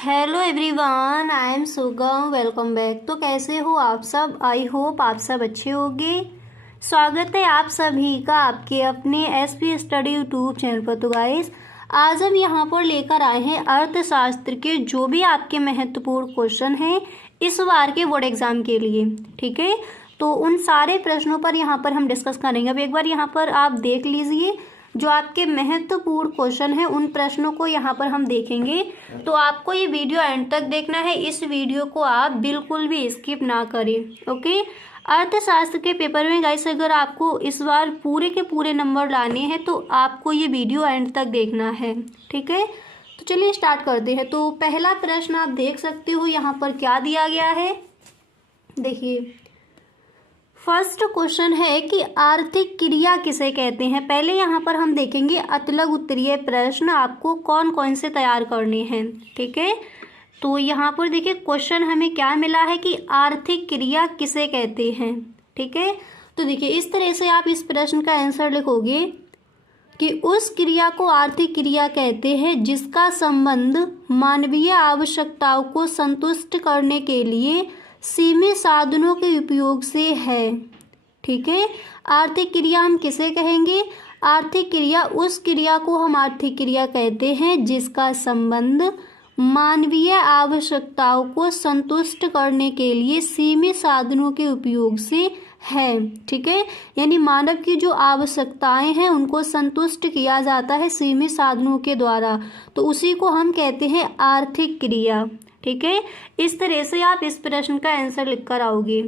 Hello everyone, I am सुगम। Welcome back. तो कैसे हो आप सब? आई होप आप सब अच्छे होंगे। स्वागत है आप सभी का आपके अपने एसपी स्टडी यूट्यूब चैनल पर। तो गाइस, आज हम यहाँ पर लेकर आए हैं अर्थशास्त्र के जो भी आपके महत्वपूर्ण क्वेश्चन हैं इस बार के बोर्ड एग्जाम के लिए। ठीक है, तो उन सारे प्रश्नों पर यहाँ पर हम डिस्कस करेंगे। अब एक बार यहाँ पर आप देख लीजिए, जो आपके महत्वपूर्ण क्वेश्चन है उन प्रश्नों को यहाँ पर हम देखेंगे। तो आपको ये वीडियो एंड तक देखना है। इस वीडियो को आप बिल्कुल भी स्किप ना करें। ओके, अर्थशास्त्र के पेपर में गाइस अगर आपको इस बार पूरे के पूरे नंबर लाने हैं तो आपको ये वीडियो एंड तक देखना है। ठीक है, तो चलिए स्टार्ट करते हैं। तो पहला प्रश्न आप देख सकते हो यहाँ पर क्या दिया गया है। देखिए, फर्स्ट क्वेश्चन है कि आर्थिक क्रिया किसे कहते हैं। पहले यहाँ पर हम देखेंगे अतलग उत्तरीय प्रश्न आपको कौन कौन से तैयार करने हैं। ठीक है, तो यहाँ पर देखिए क्वेश्चन हमें क्या मिला है कि आर्थिक क्रिया किसे कहते हैं। ठीक है, तो देखिए इस तरह से आप इस प्रश्न का आंसर लिखोगे कि उस क्रिया को आर्थिक क्रिया कहते हैं जिसका संबंध मानवीय आवश्यकताओं को संतुष्ट करने के लिए सीमित साधनों के उपयोग से है। ठीक है, आर्थिक क्रिया हम किसे कहेंगे? आर्थिक क्रिया उस क्रिया को हम आर्थिक क्रिया कहते हैं जिसका संबंध मानवीय आवश्यकताओं को संतुष्ट करने के लिए सीमित साधनों के उपयोग से है। ठीक है, यानी मानव की जो आवश्यकताएं हैं उनको संतुष्ट किया जाता है सीमित साधनों के द्वारा, तो उसी को हम कहते हैं आर्थिक क्रिया। ठीक है, इस तरह से आप इस प्रश्न का आंसर लिख कर आओगे।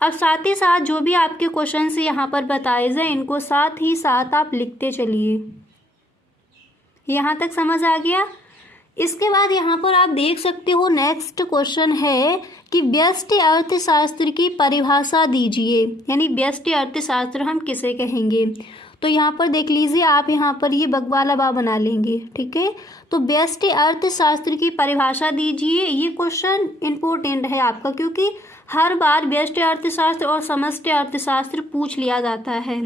अब साथ ही साथ जो भी आपके क्वेश्चन से यहाँ पर बताए जाए इनको साथ ही साथ आप लिखते चलिए। यहाँ तक समझ आ गया? इसके बाद यहाँ पर आप देख सकते हो नेक्स्ट क्वेश्चन है कि व्यष्टि अर्थशास्त्र की परिभाषा दीजिए। यानी व्यष्टि अर्थशास्त्र हम किसे कहेंगे? तो यहाँ पर देख लीजिए, आप यहाँ पर ये बगवाला बा बना लेंगे। ठीक है, तो व्यष्टि अर्थशास्त्र की परिभाषा दीजिए। ये क्वेश्चन इंपॉर्टेंट है आपका, क्योंकि हर बार व्यष्टि अर्थशास्त्र और समष्टि अर्थशास्त्र पूछ लिया जाता है।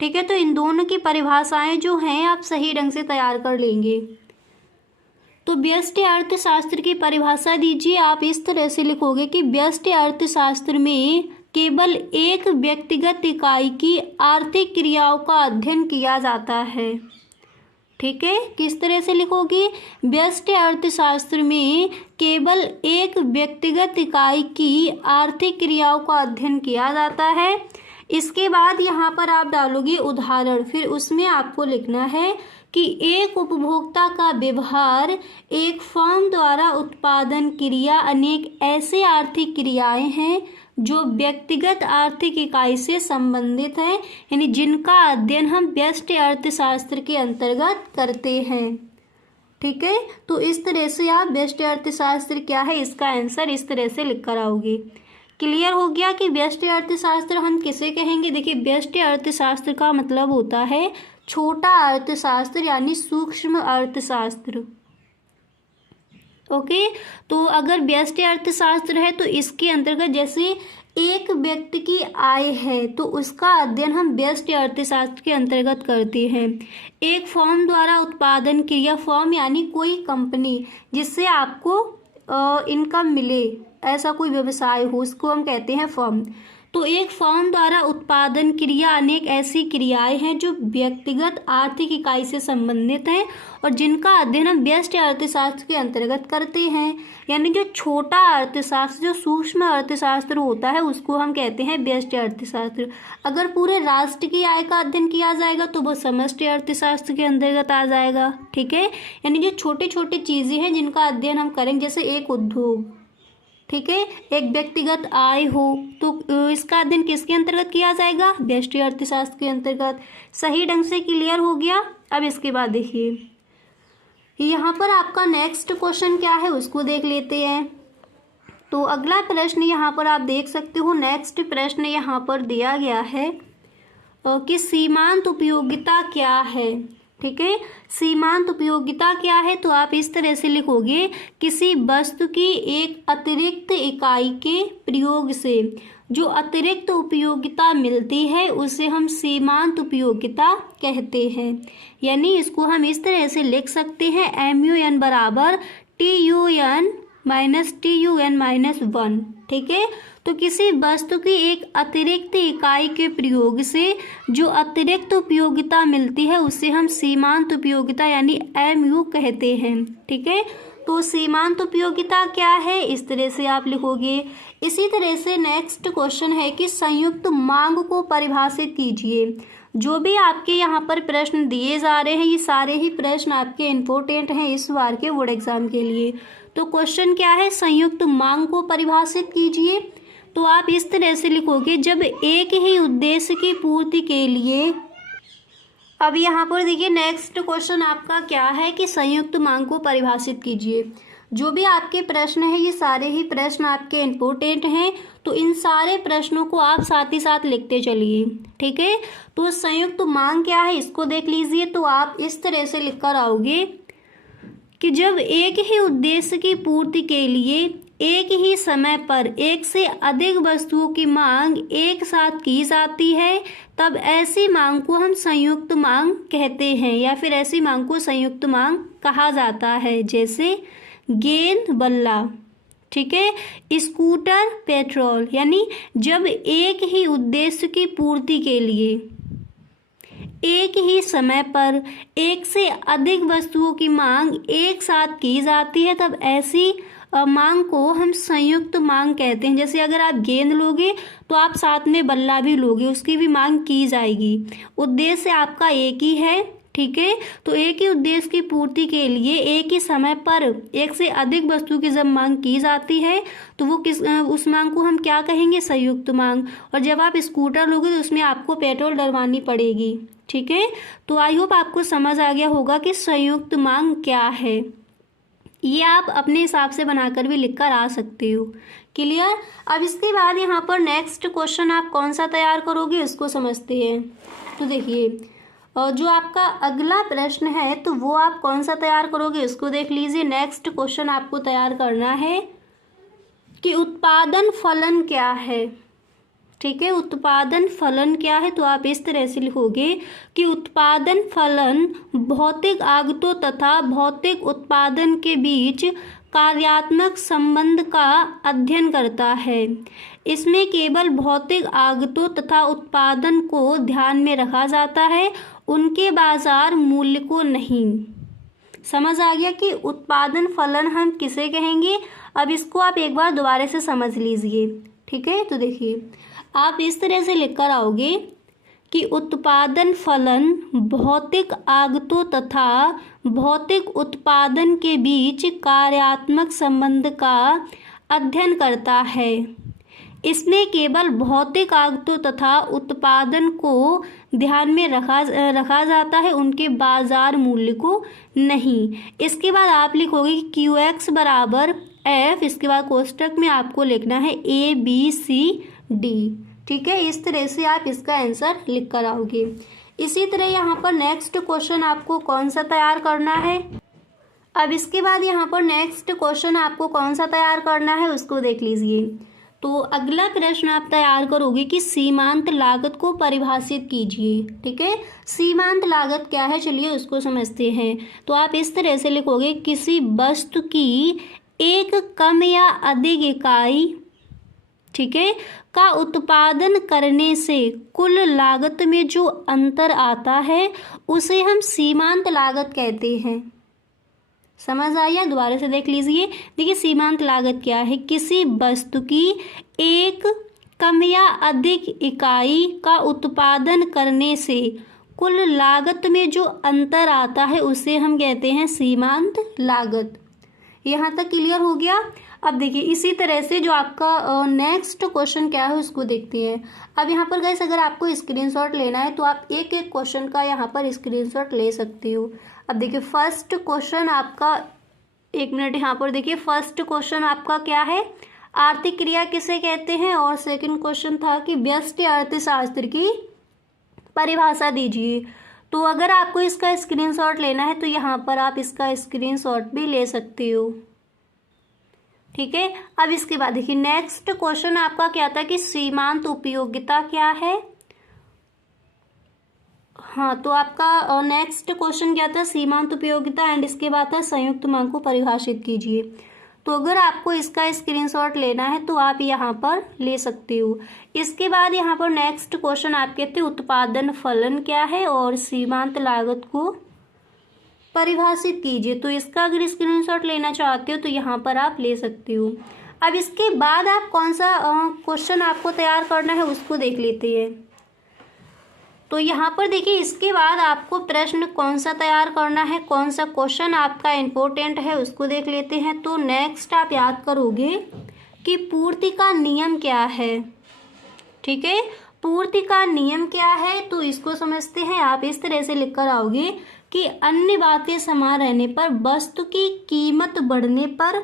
ठीक है, तो इन दोनों की परिभाषाएं जो हैं आप सही ढंग से तैयार कर लेंगे। तो व्यष्टि अर्थशास्त्र की परिभाषा दीजिए। आप इस तरह से लिखोगे कि व्यष्टि अर्थशास्त्र में केवल एक व्यक्तिगत इकाई की आर्थिक क्रियाओं का अध्ययन किया जाता है। ठीक है, किस तरह से लिखोगे? व्यष्टि अर्थशास्त्र में केवल एक व्यक्तिगत इकाई की आर्थिक क्रियाओं का अध्ययन किया जाता है। इसके बाद यहाँ पर आप डालोगे उदाहरण, फिर उसमें आपको लिखना है कि एक उपभोक्ता का व्यवहार, एक फर्म द्वारा उत्पादन क्रिया अनेक ऐसे आर्थिक क्रियाएं हैं जो व्यक्तिगत आर्थिक इकाई से संबंधित है, यानी जिनका अध्ययन हम व्यष्टि अर्थशास्त्र के अंतर्गत करते हैं। ठीक है, तो इस तरह से आप व्यष्टि अर्थशास्त्र क्या है इसका आंसर इस तरह से लिख कर आओगे। क्लियर हो गया कि व्यष्टि अर्थशास्त्र हम किसे कहेंगे? देखिए, व्यष्टि अर्थशास्त्र का मतलब होता है छोटा अर्थशास्त्र यानी सूक्ष्म अर्थशास्त्र। ओके, तो अगर व्यष्टि अर्थशास्त्र है तो इसके अंतर्गत जैसे एक व्यक्ति की आय है तो उसका अध्ययन हम व्यष्टि अर्थशास्त्र के अंतर्गत करते हैं। एक फर्म द्वारा उत्पादन क्रिया, फर्म यानी कोई कंपनी जिससे आपको इनकम मिले, ऐसा कोई व्यवसाय हो, उसको हम कहते हैं फर्म। तो एक फर्म द्वारा उत्पादन क्रिया अनेक ऐसी क्रियाएं हैं जो व्यक्तिगत आर्थिक इकाई से संबंधित हैं और जिनका अध्ययन हम व्यष्टि अर्थशास्त्र के अंतर्गत करते हैं। यानी जो छोटा अर्थशास्त्र, जो सूक्ष्म अर्थशास्त्र होता है उसको हम कहते हैं व्यष्टि अर्थशास्त्र। अगर पूरे राष्ट्र की आय का अध्ययन किया जाएगा तो वो समष्टि अर्थशास्त्र के अंतर्गत आ जाएगा। ठीक है, यानी जो छोटे छोटे चीज़ें हैं जिनका अध्ययन हम करेंगे, जैसे एक उद्योग, ठीक है, एक व्यक्तिगत आय हो, तो इसका अध्ययन किसके अंतर्गत किया जाएगा? व्यष्टि अर्थशास्त्र के अंतर्गत। सही ढंग से क्लियर हो गया? अब इसके बाद देखिए यहाँ पर आपका नेक्स्ट क्वेश्चन क्या है उसको देख लेते हैं। तो अगला प्रश्न यहाँ पर आप देख सकते हो, नेक्स्ट प्रश्न यहाँ पर दिया गया है कि सीमांत उपयोगिता क्या है। ठीक है, सीमांत उपयोगिता क्या है? तो आप इस तरह से लिखोगे, किसी वस्तु की एक अतिरिक्त इकाई के प्रयोग से जो अतिरिक्त उपयोगिता मिलती है उसे हम सीमांत उपयोगिता कहते हैं। यानी इसको हम इस तरह से लिख सकते हैं, MUN बराबर TUN-TUN-1, ठीक है। तो किसी वस्तु की एक अतिरिक्त इकाई के प्रयोग से जो अतिरिक्त उपयोगिता मिलती है उसे हम सीमांत उपयोगिता यानी MU कहते हैं, ठीक है। तो सीमांत उपयोगिता क्या है, इस तरह से आप लिखोगे। इसी तरह से नेक्स्ट क्वेश्चन है कि संयुक्त मांग को परिभाषित कीजिए। जो भी आपके यहाँ पर प्रश्न दिए जा रहे हैं ये सारे ही प्रश्न आपके इम्पोर्टेंट हैं इस बार के बोर्ड एग्जाम के लिए। तो क्वेश्चन क्या है, संयुक्त मांग को परिभाषित कीजिए। तो आप इस तरह से लिखोगे, जब एक ही उद्देश्य की पूर्ति के लिए। अब यहाँ पर देखिए नेक्स्ट क्वेश्चन आपका क्या है कि संयुक्त मांग को परिभाषित कीजिए। जो भी आपके प्रश्न है ये सारे ही प्रश्न आपके इम्पोर्टेंट हैं, तो इन सारे प्रश्नों को आप साथ ही साथ लिखते चलिए, ठीक है। तो संयुक्त मांग क्या है इसको देख लीजिए। तो आप इस तरह से लिख कर आओगे कि जब एक ही उद्देश्य की पूर्ति के लिए एक ही समय पर एक से अधिक वस्तुओं की मांग एक साथ की जाती है तब ऐसी मांग को हम संयुक्त मांग कहते हैं, या फिर ऐसी मांग को संयुक्त मांग कहा जाता है। जैसे गेंद बल्ला, ठीक है, स्कूटर पेट्रोल। यानी जब एक ही उद्देश्य की पूर्ति के लिए एक ही समय पर एक से अधिक वस्तुओं की मांग एक साथ की जाती है तब ऐसी मांग को हम संयुक्त मांग कहते हैं। जैसे अगर आप गेंद लोगे तो आप साथ में बल्ला भी लोगे, उसकी भी मांग की जाएगी। उद्देश्य आपका एक ही है, ठीक है। तो एक ही उद्देश्य की पूर्ति के लिए एक ही समय पर एक से अधिक वस्तु की जब मांग की जाती है तो वो उस मांग को हम क्या कहेंगे, संयुक्त मांग। और जब आप स्कूटर लोगे तो उसमें आपको पेट्रोल डलवानी पड़ेगी, ठीक है। तो आई होप आपको समझ आ गया होगा कि संयुक्त मांग क्या है। ये आप अपने हिसाब से बनाकर भी लिख कर आ सकते हो, क्लियर। अब इसके बाद यहाँ पर नेक्स्ट क्वेश्चन आप कौन सा तैयार करोगे उसको समझते हैं। तो देखिए और जो आपका अगला प्रश्न है तो वो आप कौन सा तैयार करोगे उसको देख लीजिए। नेक्स्ट क्वेश्चन आपको तैयार करना है कि उत्पादन फलन क्या है, ठीक है। उत्पादन फलन क्या है, तो आप इस तरह से लिखोगे कि उत्पादन फलन भौतिक आगतों तथा भौतिक उत्पादन के बीच कार्यात्मक संबंध का अध्ययन करता है। इसमें केवल भौतिक आगतों तथा उत्पादन को ध्यान में रखा जाता है, उनके बाजार मूल्य को नहीं। समझ आ गया कि उत्पादन फलन हम किसे कहेंगे। अब इसको आप एक बार दोबारा से समझ लीजिए, ठीक है। तो देखिए आप इस तरह से लिख कर आओगे कि उत्पादन फलन भौतिक आगतों तथा भौतिक उत्पादन के बीच कार्यात्मक संबंध का अध्ययन करता है। इसमें केवल भौतिक आगतों तथा उत्पादन को ध्यान में रखा जाता है, उनके बाजार मूल्य को नहीं। इसके बाद आप लिखोगे कि QX बराबर F, इसके बाद कोष्टक में आपको लिखना है ABCD, ठीक है। इस तरह से आप इसका आंसर लिख कर आओगे। इसी तरह यहाँ पर नेक्स्ट क्वेश्चन आपको कौन सा तैयार करना है। अब इसके बाद यहाँ पर नेक्स्ट क्वेश्चन आपको कौन सा तैयार करना है उसको देख लीजिए। तो अगला प्रश्न आप तैयार करोगे कि सीमांत लागत को परिभाषित कीजिए, ठीक है। सीमांत लागत क्या है चलिए उसको समझते हैं। तो आप इस तरह से लिखोगे, किसी वस्तु की एक कम या अधिक इकाई, ठीक है, का उत्पादन करने से कुल लागत में जो अंतर आता है उसे हम सीमांत लागत कहते हैं। समझ आया, दोबारा से देख लीजिए। देखिए सीमांत लागत क्या है, किसी वस्तु की एक कम या अधिक इकाई का उत्पादन करने से कुल लागत में जो अंतर आता है उसे हम कहते हैं सीमांत लागत। यहाँ तक क्लियर हो गया। अब देखिए इसी तरह से जो आपका नेक्स्ट क्वेश्चन क्या है उसको देखते हैं। अब यहाँ पर गाइस अगर आपको स्क्रीनशॉट लेना है तो आप एक एक क्वेश्चन का यहाँ पर स्क्रीनशॉट ले सकते हो। अब देखिए फर्स्ट क्वेश्चन आपका, एक मिनट, यहाँ पर देखिए फर्स्ट क्वेश्चन आपका क्या है, आर्थिक क्रिया किसे कहते हैं, और सेकंड क्वेश्चन था कि व्यष्टि अर्थशास्त्र की परिभाषा दीजिए। तो अगर आपको इसका स्क्रीनशॉट लेना है तो यहाँ पर आप इसका स्क्रीनशॉट भी ले सकते हो, ठीक है। अब इसके बाद देखिए नेक्स्ट क्वेश्चन आपका क्या था कि सीमांत उपयोगिता क्या है। हाँ, तो आपका नेक्स्ट क्वेश्चन क्या था, सीमांत उपयोगिता एंड इसके बाद था संयुक्त मांग को परिभाषित कीजिए। तो अगर आपको इसका स्क्रीनशॉट लेना है तो आप यहाँ पर ले सकते हो। इसके बाद यहाँ पर नेक्स्ट क्वेश्चन आपके थे उत्पादन फलन क्या है और सीमांत लागत को परिभाषित कीजिए। तो इसका अगर स्क्रीनशॉट लेना चाहते हो तो यहाँ पर आप ले सकते हो। अब इसके बाद आप कौन सा क्वेश्चन आपको तैयार करना है उसको देख लेते हैं। तो यहाँ पर देखिए, इसके बाद आपको प्रश्न कौन सा तैयार करना है, कौन सा क्वेश्चन आपका इम्पोर्टेंट है उसको देख लेते हैं। तो नेक्स्ट आप याद करोगे कि पूर्ति का नियम क्या है। ठीक है, पूर्ति का नियम क्या है तो इसको समझते हैं। आप इस तरह से लिख कर आओगे कि अन्य बातें समान रहने पर वस्तु की कीमत बढ़ने पर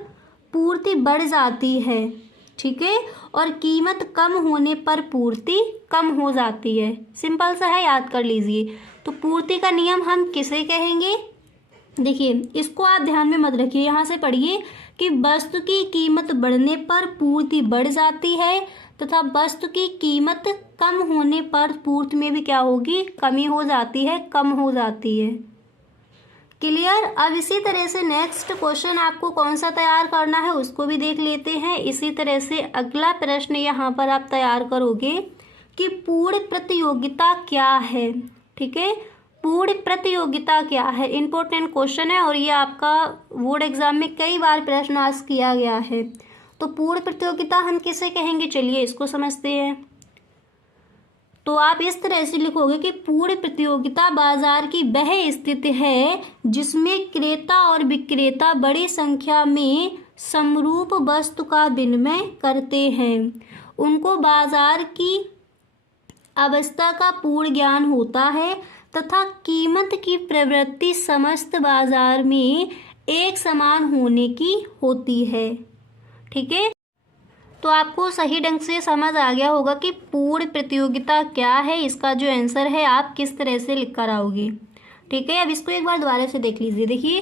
पूर्ति बढ़ जाती है। ठीक है, और कीमत कम होने पर पूर्ति कम हो जाती है। सिंपल सा है, याद कर लीजिए। तो पूर्ति का नियम हम किसे कहेंगे, देखिए इसको आप ध्यान में मत रखिए, यहाँ से पढ़िए कि वस्तु की कीमत बढ़ने पर पूर्ति बढ़ जाती है तथा वस्तु की कीमत कम होने पर पूर्ति में भी क्या होगी, कमी हो जाती है, कम हो जाती है। क्लियर। अब इसी तरह से नेक्स्ट क्वेश्चन आपको कौन सा तैयार करना है उसको भी देख लेते हैं। इसी तरह से अगला प्रश्न यहाँ पर आप तैयार करोगे कि पूर्ण प्रतियोगिता क्या है। ठीक है, पूर्ण प्रतियोगिता क्या है, इंपॉर्टेंट क्वेश्चन है और ये आपका बोर्ड एग्जाम में कई बार प्रश्न आस्क किया गया है। तो पूर्ण प्रतियोगिता हम किसे कहेंगे, चलिए इसको समझते हैं। तो आप इस तरह से लिखोगे कि पूर्ण प्रतियोगिता बाजार की वह स्थिति है जिसमें क्रेता और विक्रेता बड़ी संख्या में समरूप वस्तु का विनिमय करते हैं। उनको बाजार की अवस्था का पूर्ण ज्ञान होता है तथा कीमत की प्रवृत्ति समस्त बाजार में एक समान होने की होती है। ठीक है, तो आपको सही ढंग से समझ आ गया होगा कि पूर्ण प्रतियोगिता क्या है। इसका जो आंसर है आप किस तरह से लिख कर आओगे। ठीक है, अब इसको एक बार दोबारा से देख लीजिए। देखिए,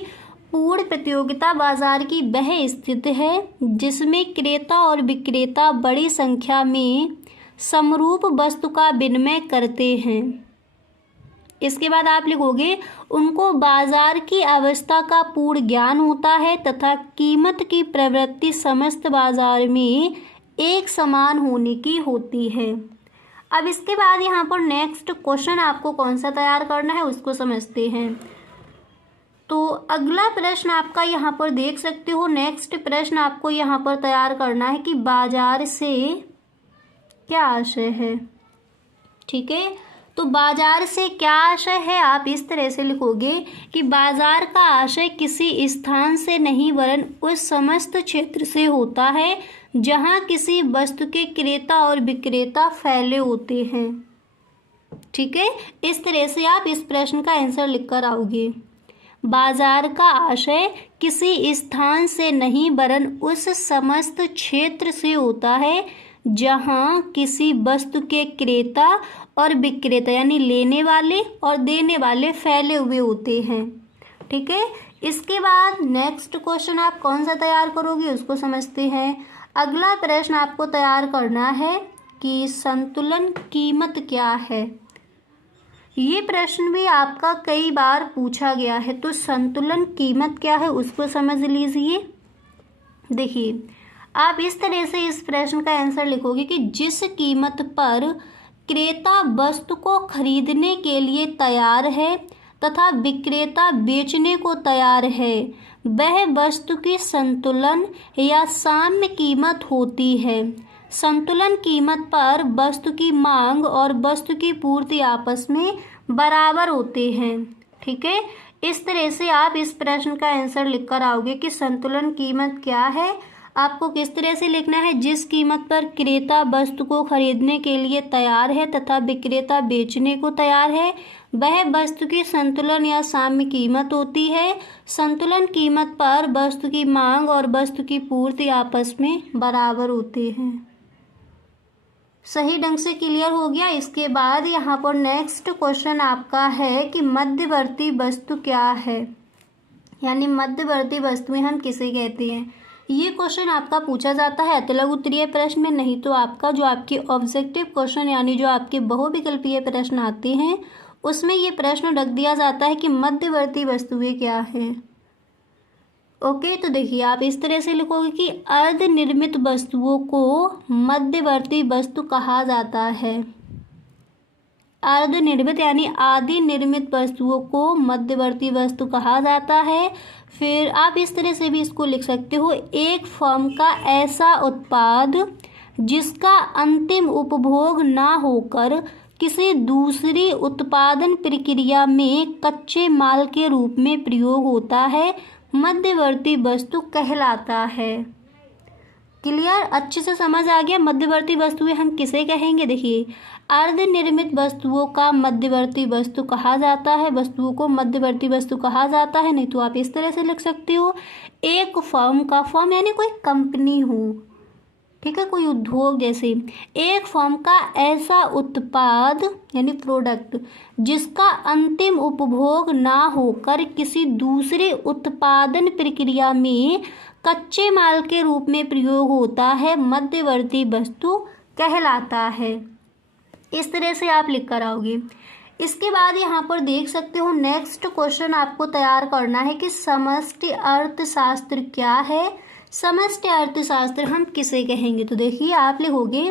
पूर्ण प्रतियोगिता बाजार की वह स्थिति है जिसमें क्रेता और विक्रेता बड़ी संख्या में समरूप वस्तु का विनिमय करते हैं। इसके बाद आप लिखोगे उनको बाजार की अवस्था का पूर्ण ज्ञान होता है तथा कीमत की प्रवृत्ति समस्त बाजार में एक समान होने की होती है। अब इसके बाद यहाँ पर नेक्स्ट क्वेश्चन आपको कौन सा तैयार करना है उसको समझते हैं। तो अगला प्रश्न आपका यहाँ पर देख सकते हो। नेक्स्ट प्रश्न आपको यहाँ पर तैयार करना है कि बाजार से क्या आशय है। ठीक है, तो बाजार से क्या आशय है, आप इस तरह से लिखोगे कि बाजार का आशय किसी स्थान से नहीं वरन उस समस्त क्षेत्र से होता है जहां किसी वस्तु के क्रेता और विक्रेता फैले होते हैं। ठीक है, इस तरह से आप इस प्रश्न का आंसर लिखकर आओगे। बाजार का आशय किसी स्थान से नहीं वरन उस समस्त क्षेत्र से होता है जहां किसी वस्तु के क्रेता और विक्रेता यानी लेने वाले और देने वाले फैले हुए होते हैं। ठीक है, इसके बाद नेक्स्ट क्वेश्चन आप कौन सा तैयार करोगे उसको समझते हैं। अगला प्रश्न आपको तैयार करना है कि संतुलन कीमत क्या है। ये प्रश्न भी आपका कई बार पूछा गया है। तो संतुलन कीमत क्या है उसको समझ लीजिए। देखिए, आप इस तरह से इस प्रश्न का आंसर लिखोगे कि जिस कीमत पर क्रेता वस्तु को खरीदने के लिए तैयार है तथा विक्रेता बेचने को तैयार है वह वस्तु की संतुलन या साम्य कीमत होती है। संतुलन कीमत पर वस्तु की मांग और वस्तु की पूर्ति आपस में बराबर होते हैं। ठीक है, इस तरह से आप इस प्रश्न का आंसर लिखकर आओगे कि संतुलन कीमत क्या है। आपको किस तरह से लिखना है, जिस कीमत पर क्रेता वस्तु को खरीदने के लिए तैयार है तथा विक्रेता बेचने को तैयार है वह वस्तु की संतुलन या साम्य कीमत होती है। संतुलन कीमत पर वस्तु की मांग और वस्तु की पूर्ति आपस में बराबर होते हैं। सही ढंग से क्लियर हो गया। इसके बाद यहाँ पर नेक्स्ट क्वेश्चन आपका है कि मध्यवर्ती वस्तु क्या है, यानी मध्यवर्ती वस्तुएं हम किसे कहते हैं। ये क्वेश्चन आपका पूछा जाता है अतिलघु उत्तरीय प्रश्न में, नहीं तो आपका जो आपके ऑब्जेक्टिव क्वेश्चन यानी जो आपके बहुविकल्पीय प्रश्न आते हैं उसमें ये प्रश्न रख दिया जाता है कि मध्यवर्ती वस्तुएं क्या हैं। ओके, तो देखिए आप इस तरह से लिखोगे कि अर्ध निर्मित वस्तुओं को मध्यवर्ती वस्तु कहा जाता है। अर्ध निर्मित यानी आदि निर्मित वस्तुओं को मध्यवर्ती वस्तु कहा जाता है। फिर आप इस तरह से भी इसको लिख सकते हो, एक फर्म का ऐसा उत्पाद जिसका अंतिम उपभोग ना होकर किसी दूसरी उत्पादन प्रक्रिया में कच्चे माल के रूप में प्रयोग होता है, मध्यवर्ती वस्तु कहलाता है। क्लियर, अच्छे से समझ आ गया। मध्यवर्ती वस्तुएं हम किसे कहेंगे? देखिए, अर्ध निर्मित वस्तुओं का मध्यवर्ती वस्तु कहा जाता है, वस्तुओं को मध्यवर्ती वस्तु कहा जाता है। नहीं तो आप इस तरह से लिख सकते हो, एक फर्म का, फर्म यानी कोई कंपनी हो, ठीक है, कोई उद्योग जैसे, एक फर्म का ऐसा उत्पाद यानी प्रोडक्ट जिसका अंतिम उपभोग ना होकर किसी दूसरे उत्पादन प्रक्रिया में कच्चे माल के रूप में प्रयोग होता है, मध्यवर्ती वस्तु कहलाता है। इस तरह से आप लिख कर आओगे। इसके बाद यहाँ पर देख सकते हो नेक्स्ट क्वेश्चन आपको तैयार करना है कि समष्टि अर्थशास्त्र क्या है। समष्टि अर्थशास्त्र हम किसे कहेंगे? तो देखिए आप लिखोगे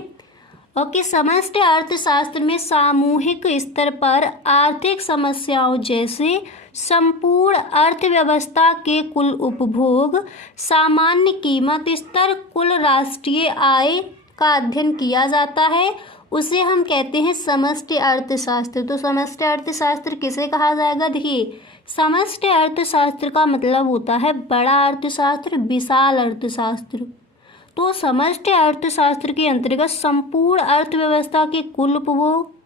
ओके, समष्टि अर्थशास्त्र में सामूहिक स्तर पर आर्थिक समस्याओं जैसे संपूर्ण अर्थव्यवस्था के कुल उपभोग, सामान्य कीमत स्तर, कुल राष्ट्रीय आय का अध्ययन किया जाता है, उसे हम कहते हैं समष्टि अर्थशास्त्र। तो समष्टि अर्थशास्त्र किसे कहा जाएगा? देखिए, समष्टि अर्थशास्त्र का मतलब होता है बड़ा अर्थशास्त्र, विशाल अर्थशास्त्र। तो समष्टि अर्थशास्त्र के अंतर्गत संपूर्ण अर्थव्यवस्था के कुल उपभोग,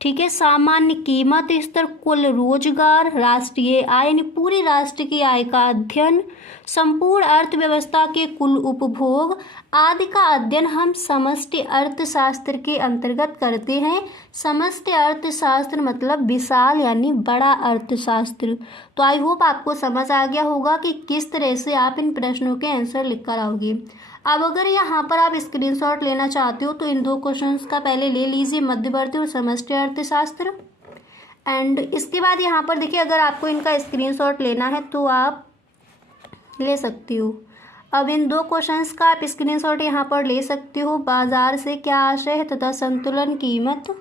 ठीक है, सामान्य कीमत स्तर, कुल रोजगार, राष्ट्रीय आय यानी पूरी राष्ट्र की आय का अध्ययन, संपूर्ण अर्थव्यवस्था के कुल उपभोग आदि का अध्ययन हम समष्टि अर्थशास्त्र के अंतर्गत करते हैं। समष्टि अर्थशास्त्र मतलब विशाल यानी बड़ा अर्थशास्त्र। तो आई होप आपको समझ आ गया होगा कि किस तरह से आप इन प्रश्नों के आंसर लिख कर आओगे। अब अगर यहाँ पर आप स्क्रीनशॉट लेना चाहते हो तो इन दो क्वेश्चंस का पहले ले लीजिए, मध्यवर्ती और समष्टि अर्थशास्त्र। एंड इसके बाद यहाँ पर देखिए, अगर आपको इनका स्क्रीनशॉट लेना है तो आप ले सकती हो। अब इन दो क्वेश्चंस का आप स्क्रीनशॉट यहाँ पर ले सकते हो। बाजार से क्या आशय है तथा संतुलन कीमत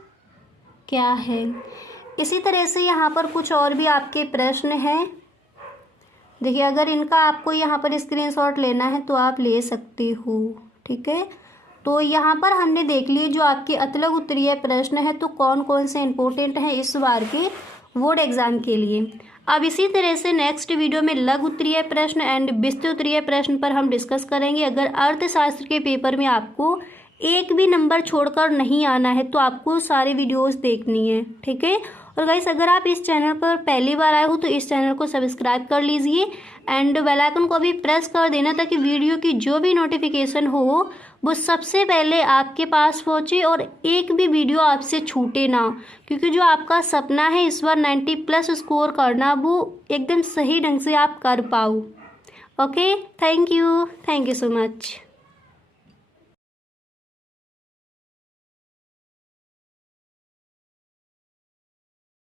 क्या है। इसी तरह से यहाँ पर कुछ और भी आपके प्रश्न हैं। देखिए, अगर इनका आपको यहाँ पर स्क्रीनशॉट लेना है तो आप ले सकते हो, ठीक है। तो यहाँ पर हमने देख लिए जो आपके अतलग उत्तरीय प्रश्न है, तो कौन कौन से इम्पोर्टेंट हैं इस बार के बोर्ड एग्जाम के लिए। अब इसी तरह से नेक्स्ट वीडियो में लघु उत्तरीय प्रश्न एंड विस्तृत उत्तरीय प्रश्न पर हम डिस्कस करेंगे। अगर अर्थशास्त्र के पेपर में आपको एक भी नंबर छोड़कर नहीं आना है तो आपको सारी वीडियोस देखनी है, ठीक है। और गाइस, अगर आप इस चैनल पर पहली बार आए हो तो इस चैनल को सब्सक्राइब कर लीजिए एंड बेल आइकन को भी प्रेस कर देना ताकि वीडियो की जो भी नोटिफिकेशन हो वो सबसे पहले आपके पास पहुँचे और एक भी वीडियो आपसे छूटे ना, क्योंकि जो आपका सपना है इस बार 90+ स्कोर करना, वो एकदम सही ढंग से आप कर पाओ। Okay, thank you so much.